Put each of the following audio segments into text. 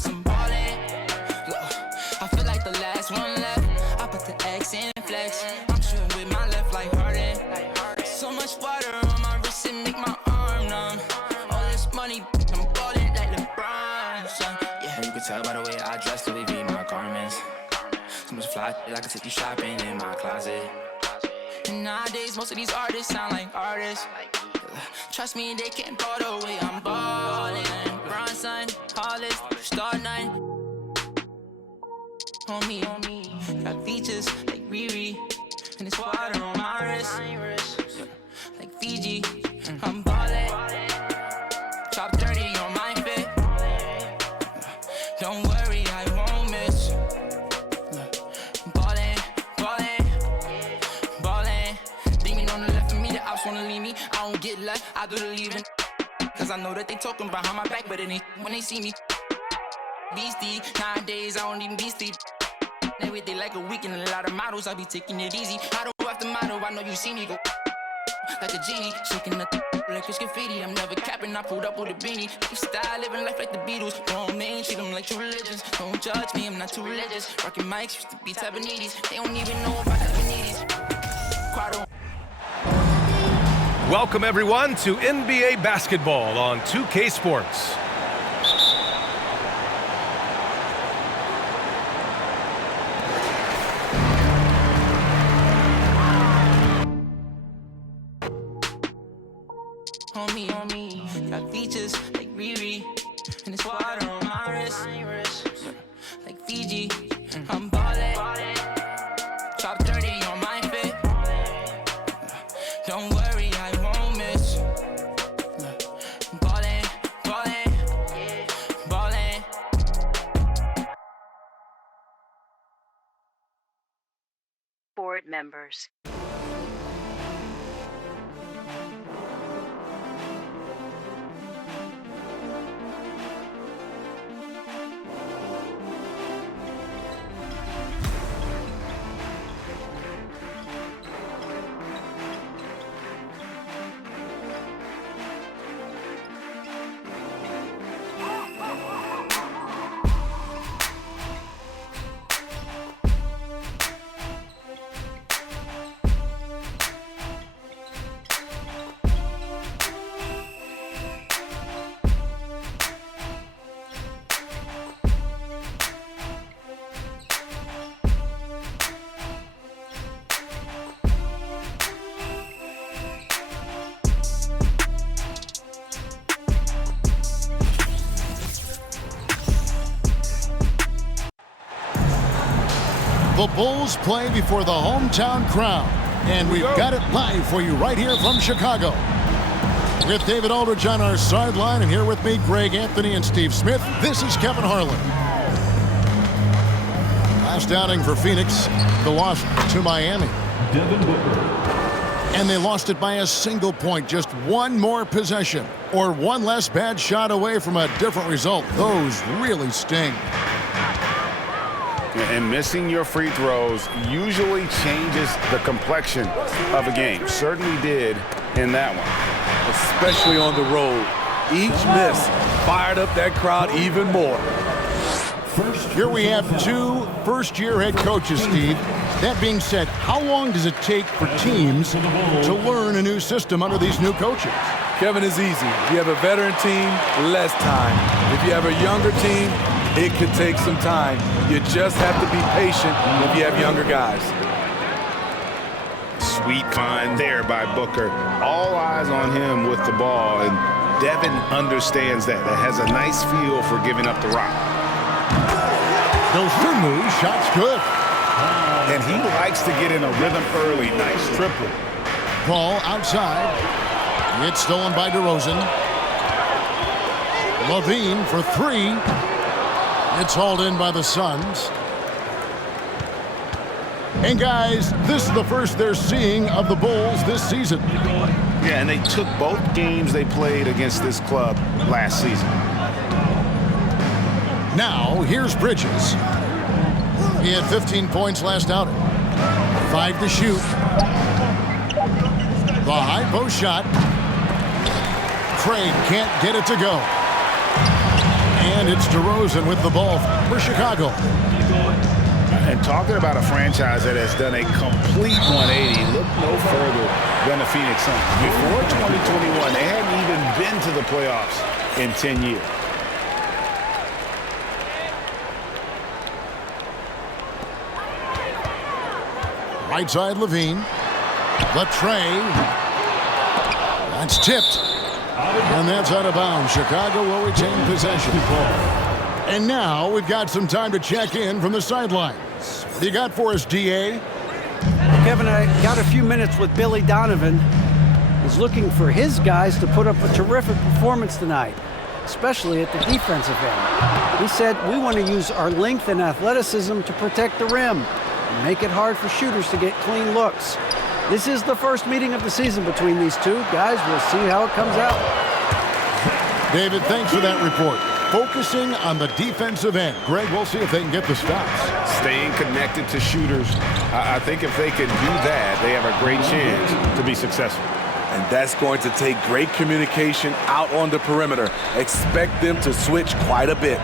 Paris, I'm ballin'. I feel like the last one left. I put the X in flex. I'm shooting with my left like Harden. So much water on my wrist and make my arm numb. All this money, I'm ballin' like LeBron, son. Yeah, you can tell by the way I dress to be my garments. So much fly, I can take you shopping in my closet. And nowadays, most of these artists sound like artists. Trust me, they can't ball the way I'm ballin'. Bronson, Hollis, Star 9. On me, got features like Riri. And it's water on my wrist, like Fiji. I'm ballin'. Top 30 on my fit. Don't worry, I won't miss. Ballin'. Demon on the left of me, the ops wanna leave me. I don't get left, I do the leaving. Cause I know that they talking behind my back, but it ain't when they see me. Beastie, nowadays I don't even be sleep. They wait they like a week and a lot of models, I be taking it easy. Model after model, I know you see me go like a genie, shaking the like it's graffiti. I'm never capping, I pulled up with a beanie. Style, living life like the Beatles. Grown men, treat them like true religions. Don't judge me, I'm not too religious. Rockin' mics, used to be Tabanidis. They don't even know about Tabanidis. Welcome everyone to NBA basketball on 2K Sports. On me, got features like Riri. And it's water on my wrist, like Fiji. I'm ballin'. Top 30 on my fit. Don't worry, I won't miss. Ballin'. Board members. The Bulls play before the hometown crowd, and we've got it live for you right here from Chicago. With David Aldridge on our sideline, and here with me, Greg Anthony and Steve Smith, this is Kevin Harlan. Last outing for Phoenix, the loss to Miami. Devin Booker. And they lost it by a single point, just one more possession, or one less bad shot away from a different result. Those really sting. And missing your free throws usually changes the complexion of a game. Certainly did in that one. Especially on the road. Each miss fired up that crowd even more. Here we have two first-year head coaches, Steve. That being said, how long does it take for teams to learn a new system under these new coaches? Kevin, is easy. If you have a veteran team, less time. If you have a younger team, it could take some time. You just have to be patient if you have younger guys. Sweet find there by Booker. All eyes on him with the ball, and Devin understands that. That has a nice feel for giving up the rock. Dosunmu, shot's good. And he likes to get in a rhythm early. Nice triple. Ball outside. It's stolen by DeRozan. Levine for three. It's hauled in by the Suns. And guys, this is the first they're seeing of the Bulls this season. Yeah, and they took both games they played against this club last season. Now, here's Bridges. He had 15 points last outing. 5 to shoot. The high post shot. Craig can't get it to go. And it's DeRozan with the ball for Chicago. And talking about a franchise that has done a complete 180, look no further than the Phoenix Suns. Before 2021, they hadn't even been to the playoffs in 10 years. Right side, Levine. Latrey. That's tipped. And that's out of bounds. Chicago will retain possession. And now we've got some time to check in from the sidelines. What do you got for us, D.A.? Kevin, I got a few minutes with Billy Donovan. He's looking for his guys to put up a terrific performance tonight, especially at the defensive end. He said, we want to use our length and athleticism to protect the rim and make it hard for shooters to get clean looks. This is the first meeting of the season between these two. Guys, we'll see how it comes out. David, thanks for that report. Focusing on the defensive end. Greg, we'll see if they can get the stops. Staying connected to shooters. I think if they can do that, they have a great chance to be successful. And that's going to take great communication out on the perimeter. Expect them to switch quite a bit.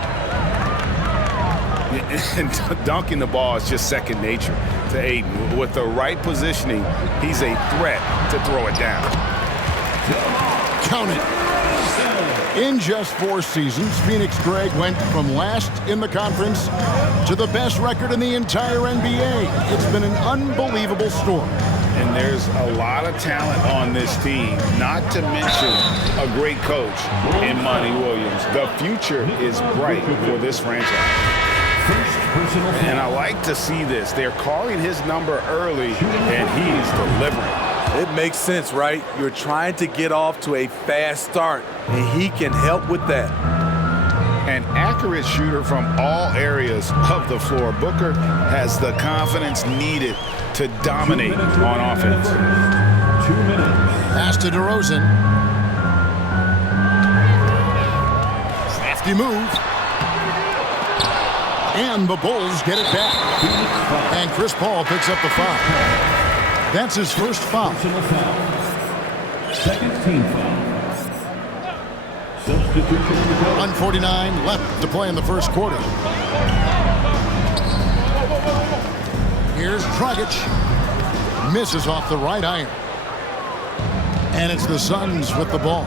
And dunking the ball is just second nature to Ayton. With the right positioning, he's a threat to throw it down. Count it. In just 4 seasons, Phoenix, Greg, went from last in the conference to the best record in the entire NBA. It's been an unbelievable story. And there's a lot of talent on this team, not to mention a great coach in Monty Williams. The future is bright for this franchise. And I like to see this. They're calling his number early, and he's delivering. It makes sense, right? You're trying to get off to a fast start, and he can help with that. An accurate shooter from all areas of the floor. Booker has the confidence needed to dominate on offense. 2 minutes. Pass to DeRozan. Crafty move. And the Bulls get it back. And Chris Paul picks up the foul. That's his first foul. Second team foul. 1:49 left to play in the first quarter. Here's Dragic. Misses off the right iron. And it's the Suns with the ball.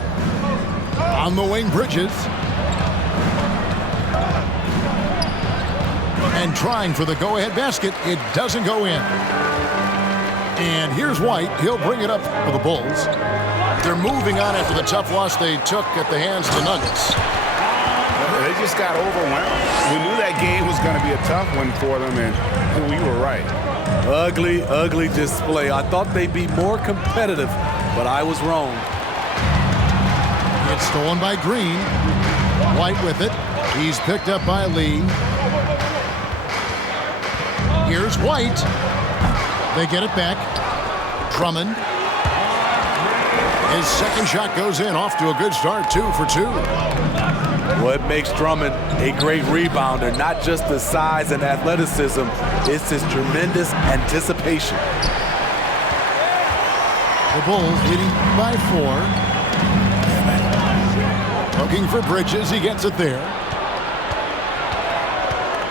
On the wing, Bridges. And trying for the go-ahead basket. It doesn't go in. And here's White. He'll bring it up for the Bulls. They're moving on after the tough loss they took at the hands of the Nuggets. They just got overwhelmed. We knew that game was going to be a tough one for them, and we were right. Ugly, ugly display. I thought they'd be more competitive, but I was wrong. It's stolen by Green. White with it. He's picked up by Lee. Here's White. They get it back. Drummond. His second shot goes in, off to a good start, 2 for 2. What makes Drummond a great rebounder, not just the size and athleticism, it's his tremendous anticipation. The Bulls leading by 4. Looking for Bridges, he gets it there.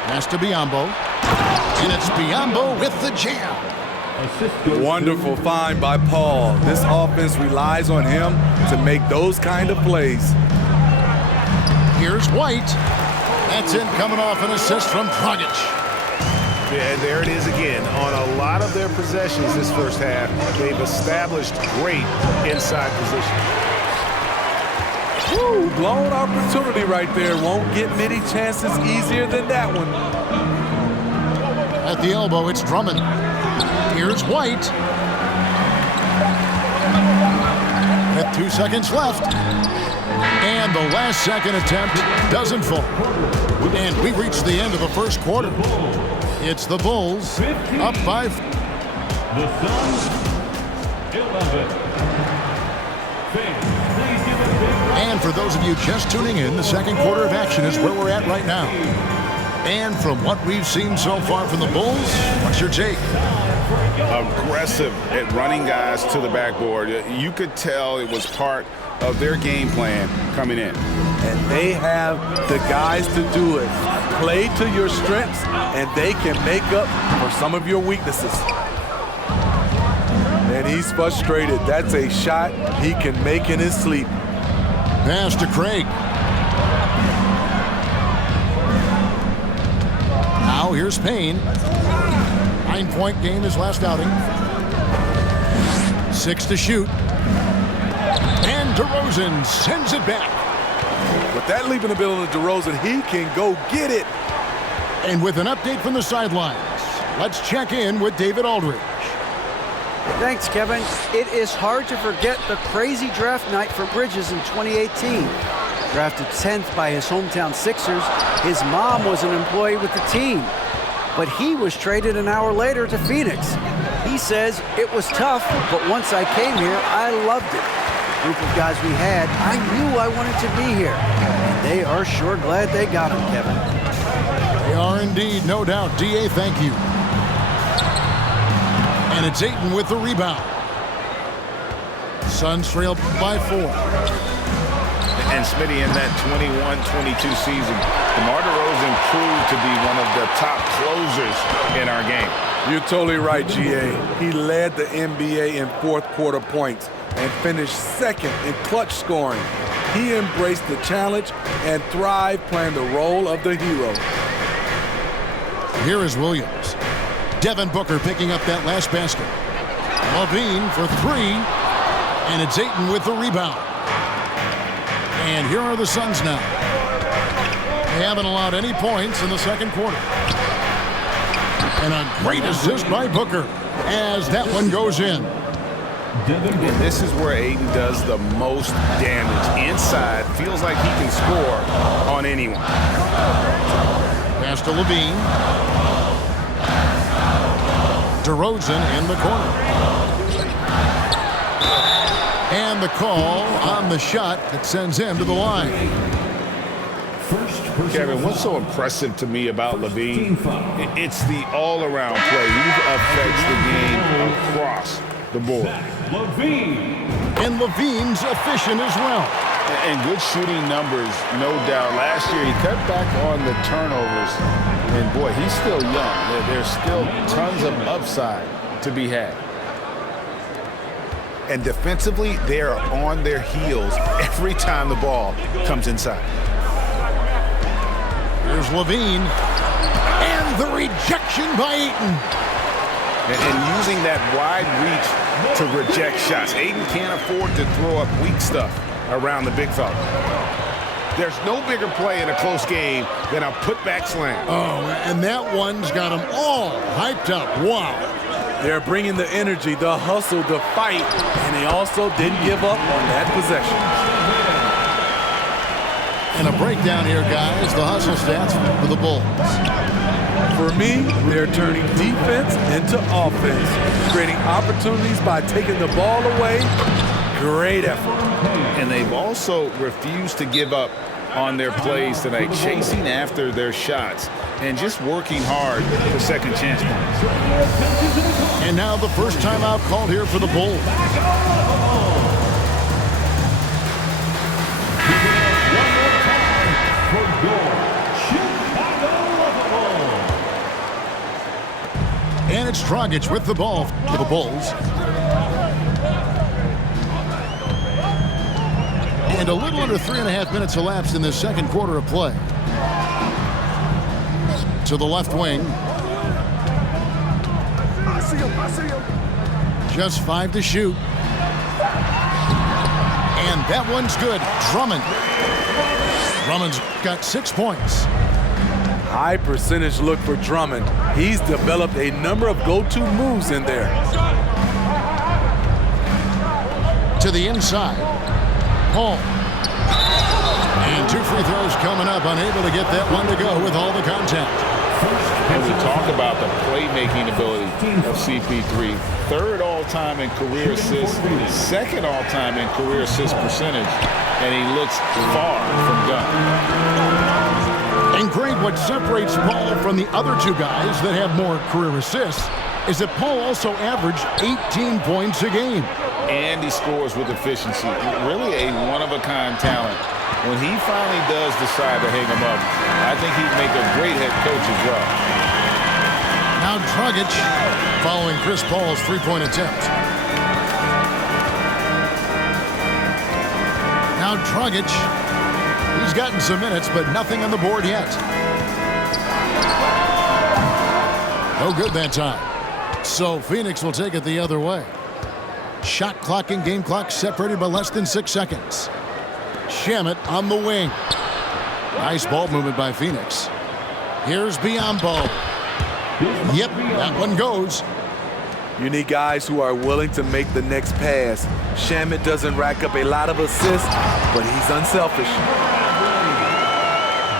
Pass to Biyombo. And it's Biyombo with the jam. Wonderful find by Paul. This offense relies on him to make those kind of plays. Here's White. That's in, coming off an assist from Dragic. Yeah, there it is again. On a lot of their possessions this first half, they've established great inside position. Woo, blown opportunity right there. Won't get many chances easier than that one. At the elbow, it's Drummond. Here's White. With 2 seconds left. And the last second attempt doesn't fall. And we reach the end of the first quarter. It's the Bulls up by 4. The Suns, 11. And for those of you just tuning in, the second quarter of action is where we're at right now. And from what we've seen so far from the Bulls, what's your take? Aggressive at running guys to the backboard. You could tell it was part of their game plan coming in. And they have the guys to do it. Play to your strengths, and they can make up for some of your weaknesses. And he's frustrated. That's a shot he can make in his sleep. Pass to Craig. Now here's Payne. 9-point game his last outing. 6 to shoot. And DeRozan sends it back. With that leaping ability of DeRozan, he can go get it. And with an update from the sidelines, let's check in with David Aldridge. Thanks, Kevin. It is hard to forget the crazy draft night for Bridges in 2018. Drafted 10th by his hometown Sixers, his mom was an employee with the team. But he was traded an hour later to Phoenix. He says, it was tough, but once I came here, I loved it. The group of guys we had, I knew I wanted to be here. And they are sure glad they got him, Kevin. They are indeed, no doubt. D.A., thank you. And it's Ayton with the rebound. Suns trail by 4. And Smitty, in that 21-22 season, DeMar DeRozan proved to be one of the top closers in our game. You're totally right, G.A. He led the NBA in fourth quarter points and finished second in clutch scoring. He embraced the challenge and thrived playing the role of the hero. Here is Williams. Devin Booker picking up that last basket. LaVine for 3. And it's Ayton with the rebound. And here are the Suns now. They haven't allowed any points in the second quarter. And a great assist by Booker as that one goes in. And this is where Ayton does the most damage. Inside, feels like he can score on anyone. Pass to LaVine. DeRozan in the corner. And the call on the shot that sends him to the line. Kevin, what's so impressive to me about LaVine? It's the all-around play. He affects the game across the board. And LaVine's efficient as well. And good shooting numbers, no doubt. Last year, he cut back on the turnovers. And, boy, he's still young. There's still tons of upside to be had. And defensively, they are on their heels every time the ball comes inside. Here's LaVine. And the rejection by Ayton. And using that wide reach to reject shots. Ayton can't afford to throw up weak stuff around the big fella. There's no bigger play in a close game than a putback slam. Oh, and that one's got them all hyped up. Wow. They're bringing the energy, the hustle, the fight, and they also didn't give up on that possession. And a breakdown here, guys. The hustle stats for the Bulls. For me, they're turning defense into offense, creating opportunities by taking the ball away. Great effort. And they've also refused to give up on their plays tonight, chasing after their shots and just working hard for second chance points. And now the first timeout called here for the Bulls. And it's Dragic with the ball for the Bulls. And a little under 3.5 minutes elapsed in this second quarter of play. To the left wing. I see him. Just 5 to shoot. And that one's good. Drummond's got 6 points. High percentage look for Drummond. He's developed a number of go-to moves in there. To the inside. Paul. And 2 free throws coming up. Unable to get that one to go with all the contact. And we talk about the playmaking ability of CP3. 3rd all-time in career assists, 2nd all-time in career assist percentage, and he looks far from done. And Greg, what separates Paul from the other 2 guys that have more career assists is that Paul also averaged 18 points a game. and he scores with efficiency. Really a one-of-a-kind talent. When he finally does decide to hang him up, I think he'd make a great head coach as well. Now Dragic following Chris Paul's three-point attempt. Now Dragic. He's gotten some minutes, but nothing on the board yet. No good that time. So Phoenix will take it the other way. Shot clock and game clock separated by less than 6 seconds. Shamet on the wing. Nice ball movement by Phoenix. Here's Biyombo. Yep, that one goes. You need guys who are willing to make the next pass. Shamet doesn't rack up a lot of assists, but he's unselfish.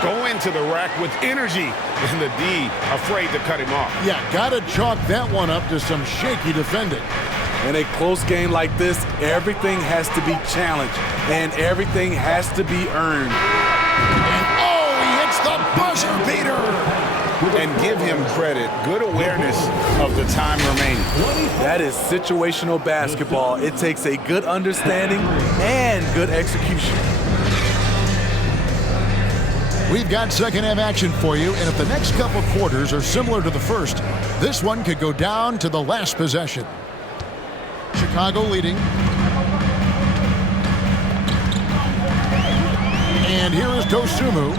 Go into the rack with energy, and the D afraid to cut him off. Yeah, gotta chalk that one up to some shaky defending. In a close game like this, everything has to be challenged, and everything has to be earned. And oh, he hits the buzzer beater! And give him credit. Good awareness of the time remaining. That is situational basketball. It takes a good understanding and good execution. We've got second half action for you, and if the next couple quarters are similar to the first, this one could go down to the last possession. Chicago leading. And here is Dosunmu.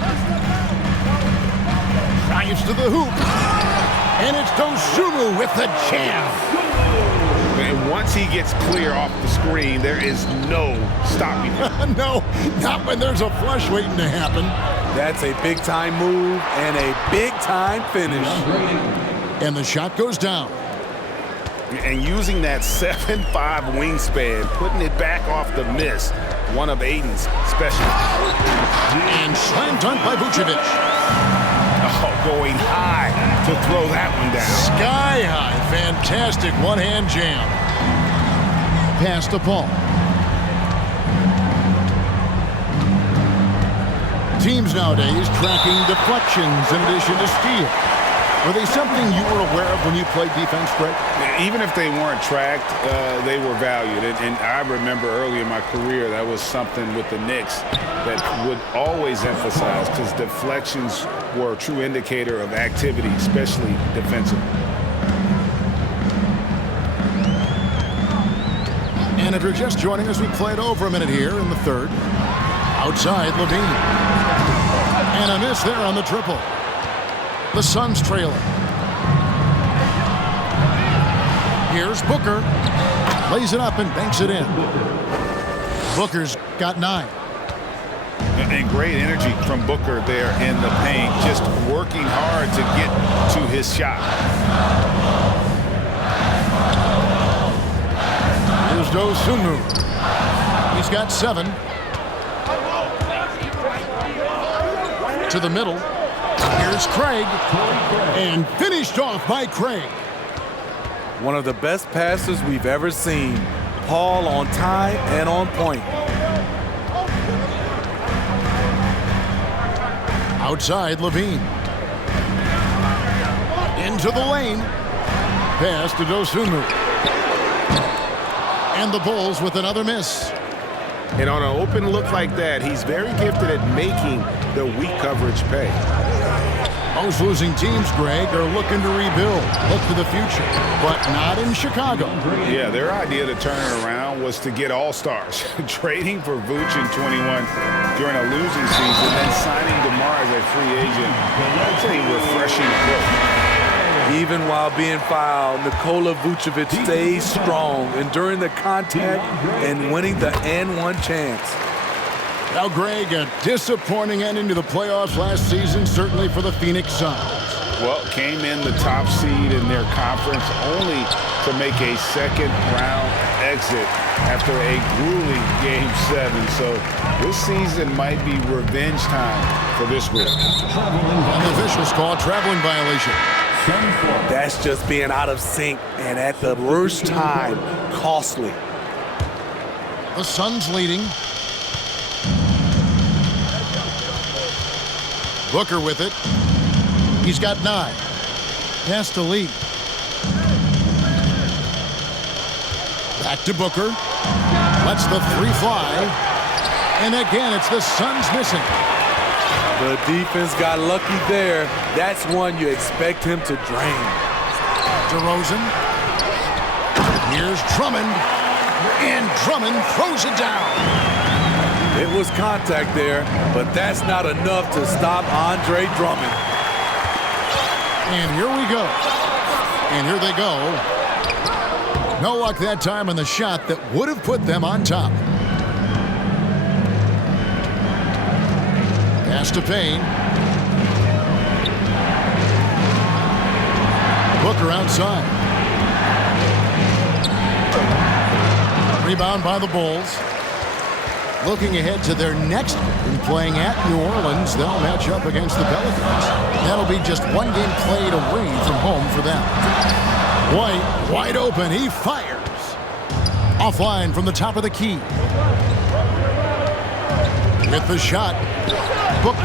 Drives to the hoop. And it's Dosunmu with the jam. And once he gets clear off the screen, there is no stopping him. No, not when there's a flush waiting to happen. That's a big-time move and a big-time finish. And the shot goes down. And using that 7'5" wingspan, putting it back off the miss, one of Aiden's specialties. And slam dunk by Vucevic. Oh, going high to throw that one down. Sky high, fantastic one-hand jam. Pass to Paul. Teams nowadays tracking deflections in addition to steal. Were they something you were aware of when you played defense, Greg? Even if they weren't tracked, they were valued. And I remember early in my career, that was something with the Knicks that would always emphasize, because deflections were a true indicator of activity, especially defensively. And if you're just joining us, we played over a minute here in the third. Outside, Levine. And a miss there on the triple. The Suns trailing. Here's Booker. Lays it up and banks it in. Booker's got 9. And great energy from Booker there in the paint, just working hard to get to his shot. Here's Dosunmu. He's got 7. To the middle. Here's Craig. And finished off by Craig. One of the best passes we've ever seen. Paul on time and on point. Outside, Levine. Into the lane. Pass to Dosunmu. And the Bulls with another miss. And on an open look like that, he's very gifted at making the weak coverage pay. Most losing teams, Greg, are looking to rebuild, look to the future, but not in Chicago. Yeah, their idea to turn it around was to get all-stars, trading for Vooch in 21 during a losing season, then signing DeMar as a free agent. That's a refreshing approach. Even while being fouled, Nikola Vucevic stays strong, enduring the contact and winning the and-one chance. Now, Greg, a disappointing ending to the playoffs last season, certainly for the Phoenix Suns. Well, came in the top seed in their conference only to make a second-round exit after a grueling Game 7. So this season might be revenge time for this group. And the officials call traveling violation. That's just being out of sync and at the worst time, costly. The Suns leading. Booker with it. He's got 9. Pass to Lee. Back to Booker. Lets the three fly. And again, it's the Suns missing. The defense got lucky there. That's one you expect him to drain. DeRozan. Here's Drummond. And Drummond throws it down. It was contact there, but that's not enough to stop Andre Drummond. And here we go. And here they go. No luck that time on the shot that would have put them on top. Pass to Payne. Booker outside. Rebound by the Bulls. Looking ahead to their next game, playing at New Orleans, they'll match up against the Pelicans. That'll be just one game played away from home for them. White, wide open, he fires. Offline from the top of the key. With the shot, Booker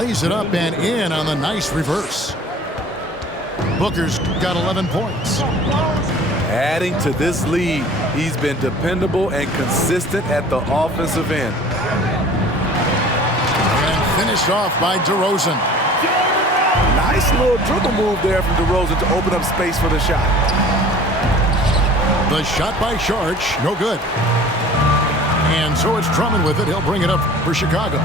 lays it up and in on the nice reverse. Booker's got 11 points. Adding to this lead, he's been dependable and consistent at the offensive end. And finished off by DeRozan. Nice little dribble move there from DeRozan to open up space for the shot. The shot by Sharch, no good. And so it's Drummond with it. He'll bring it up for Chicago.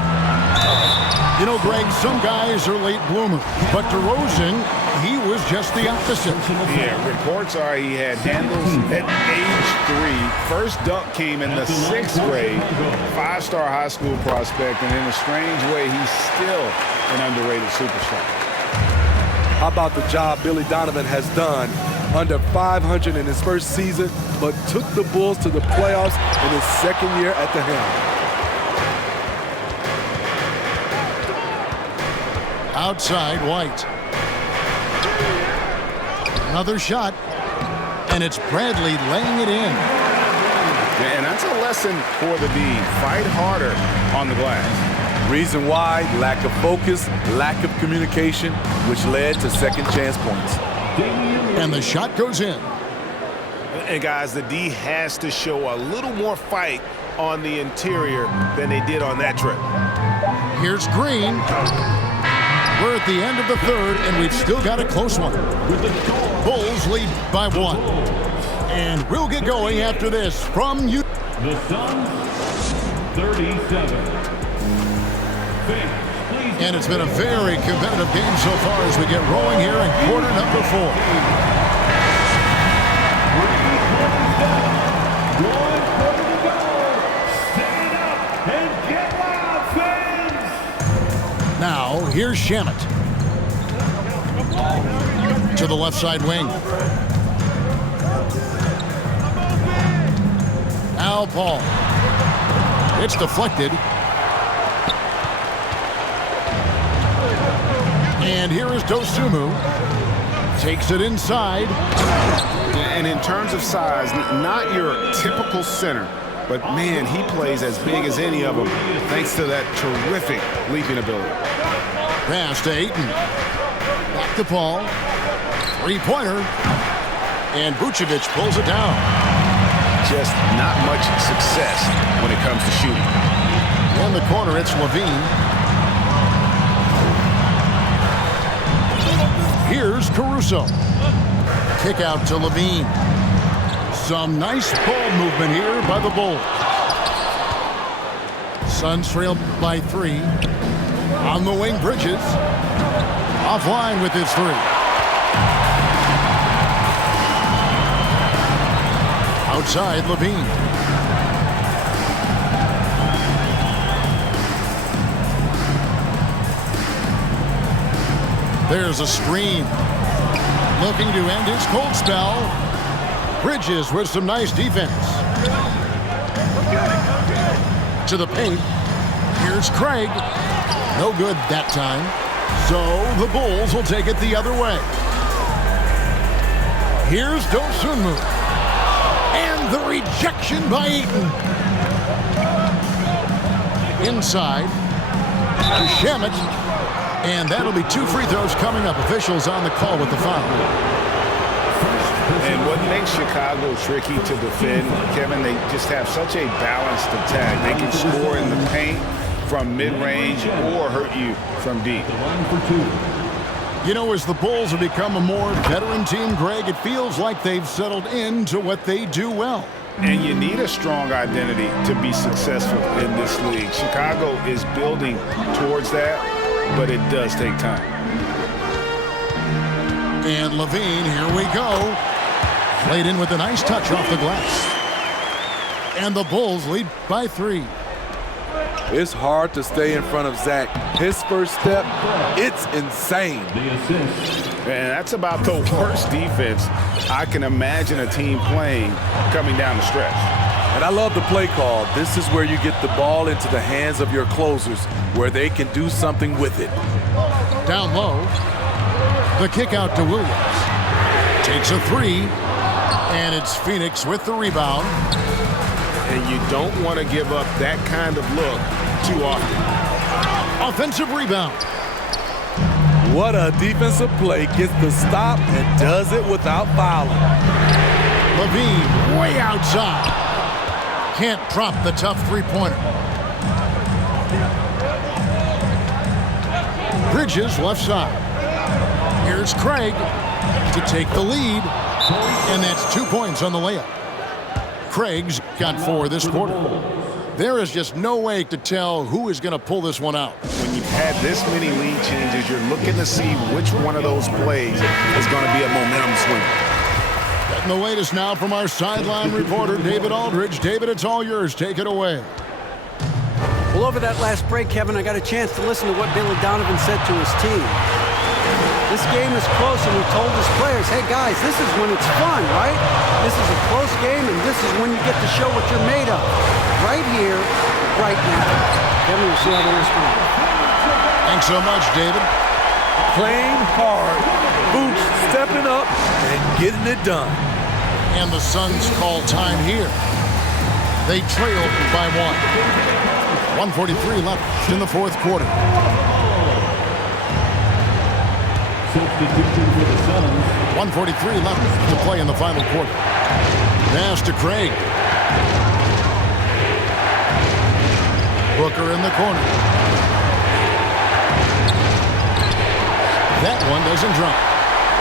You know, Greg, some guys are late bloomers, but DeRozan, he was just the opposite. Yeah, reports are he had handles at age 3. First dunk came in the 6th grade. 5-star high school prospect, and in a strange way, he's still an underrated superstar. How about the job Billy Donovan has done? Under 500 in his first season, but took the Bulls to the playoffs in his second year at the helm. Outside, White. Another shot, and it's Bradley laying it in. And that's a lesson for the D. Fight harder on the glass. Reason why, lack of focus, lack of communication, which led to second chance points. And the shot goes in. And guys, the D has to show a little more fight on the interior than they did on that trip. Here's Green. We're at the end of the third, and we've still got a close one. Bulls lead by 1. And we'll get going after this from you. The Suns, 37. And it's been a very competitive game so far as we get rolling here in quarter number 4. Now, here's Shamet. To the left side wing. Al Paul. It's deflected. And here is Dosunmu. Takes it inside. And in terms of size, not your typical center, but man, he plays as big as any of them thanks to that terrific leaping ability. Pass to Ayton. Back to Paul. Three-pointer. And Vucevic pulls it down. Just not much success when it comes to shooting. In the corner, it's Levine. Here's Caruso. Kick out to Levine. Some nice ball movement here by the Bulls. Suns trail by 3. On the wing, Bridges. Offline with his 3. Outside, Levine. There's a screen. Looking to end his cold spell. Bridges with some nice defense. To the paint. Here's Craig. No good that time. So the Bulls will take it the other way. Here's Dosunmu. And the rejection by Ayton. Inside. To Shamet. And that'll be 2 free throws coming up. Officials on the call with the foul. And what makes Chicago tricky to defend, Kevin, they just have such a balanced attack. They can score in the paint from mid-range or hurt you from deep. You know, as the Bulls have become a more veteran team, Greg, it feels like they've settled into what they do well. And you need a strong identity to be successful in this league. Chicago is building towards that, but it does take time. And Levine, here we go. Played in with a nice touch off the glass. And the Bulls lead by 3. It's hard to stay in front of Zach. His first step, it's insane. And that's about the worst defense I can imagine a team playing coming down the stretch. And I love the play call. This is where you get the ball into the hands of your closers, where they can do something with it. Down low, the kick out to Williams. Takes a 3, and it's Phoenix with the rebound. And you don't want to give up that kind of look too often. Offensive rebound. What a defensive play. Gets the stop and does it without fouling. Levine way outside. Can't drop the tough three-pointer. Bridges left side. Here's Craig to take the lead. And that's 2 points on the layup. Craig's got 4 this quarter. There is just no way to tell who is going to pull this one out. When you've had this many lead changes, you're looking to see which one of those plays is going to be a momentum swing. Getting the latest now from our sideline reporter, David Aldridge. David, it's all yours. Take it away. Well, over that last break, Kevin, I got a chance to listen to what Billy Donovan said to his team. This game is close, and he told his players, hey, guys, this is when it's fun, right? This is a close game, and this is when you get to show what you're made of. Right here, right now. Kevin, we'll see how they respond. Thanks so much, David. Playing hard. Boots stepping up and getting it done. And the Suns call time here. They trail by 1. 1:43 left in the fourth quarter. Substitution for the Suns. 1:43 left to play in the final quarter. Pass to Craig. Booker in the corner. That one doesn't drop.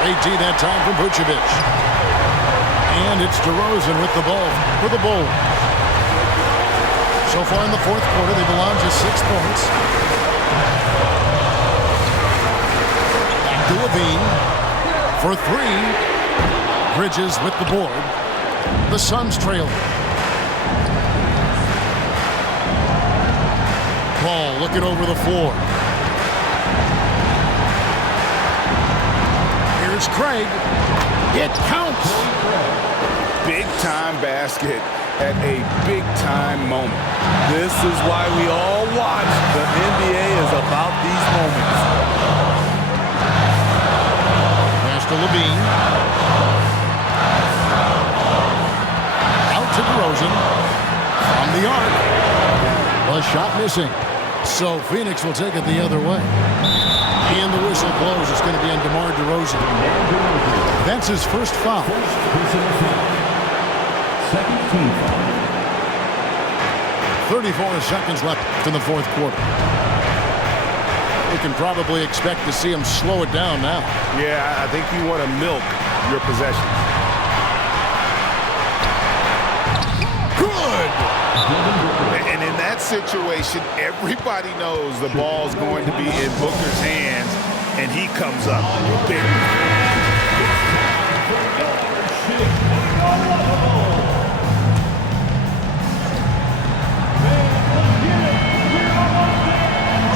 Great D that time from Vucevic. And it's DeRozan with the ball for the Bulls. So far in the fourth quarter, they belong to 6 points. Levine for 3. Bridges with the board. The Suns trail. Ball looking over the floor. Here's Craig. It counts. Big time basket at a big time moment. This is why we all watch. The NBA is about these moments. To Levine. Out to DeRozan. From the arc. A shot missing. So Phoenix will take it the other way. And the whistle blows. It's going to be on DeMar DeRozan. That's his first foul. Second team foul. 34 seconds left in the fourth quarter. We can probably expect to see him slow it down now. Yeah, I think you want to milk your possession. Good! And in that situation, everybody knows the ball's going to be in Booker's hands, and he comes up big.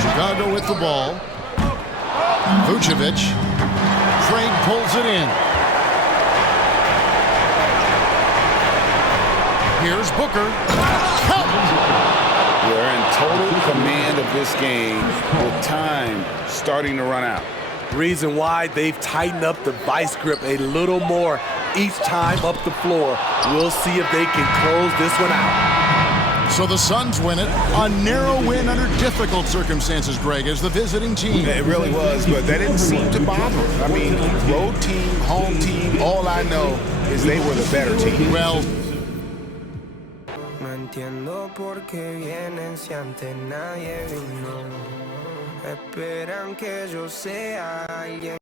Chicago with the ball. Vucevic. Craig pulls it in. Here's Booker. We're in total command of this game with time starting to run out. Reason why they've tightened up the vice grip a little more each time up the floor. We'll see if they can close this one out. So the Suns win it. A narrow win under difficult circumstances, Greg, as the visiting team. It really was, but that didn't seem to bother them. I mean, road team, home team, all I know is they were the better team. Well, No entiendo por qué vienen si antes nadie vino. Esperan que yo sea alguien.